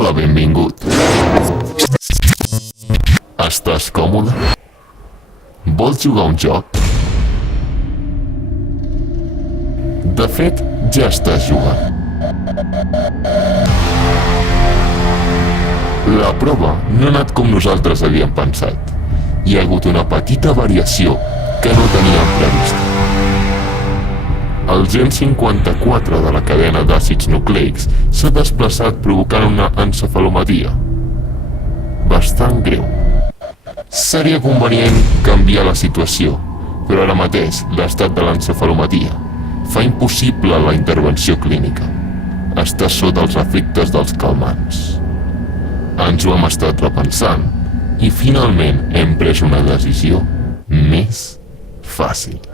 Hola, benvingut. Estàs còmode? Vols jugar a un joc? De fet, ja estàs jugant. La prova no ha anat com nosaltres havíem pensat. Hi ha hagut una petita variació que no teníem prevista. El gen 54 de la cadena d'àcids nucleics s'ha desplaçat provocant una encefalopatia bastant greu. Seria convenient canviar la situació, però ara mateix l'estat de l'encefalopatia fa impossible la intervenció clínica. Està sota els efectes dels calmants. Ens ho hem estat repensant i finalment hem pres una decisió més fàcil.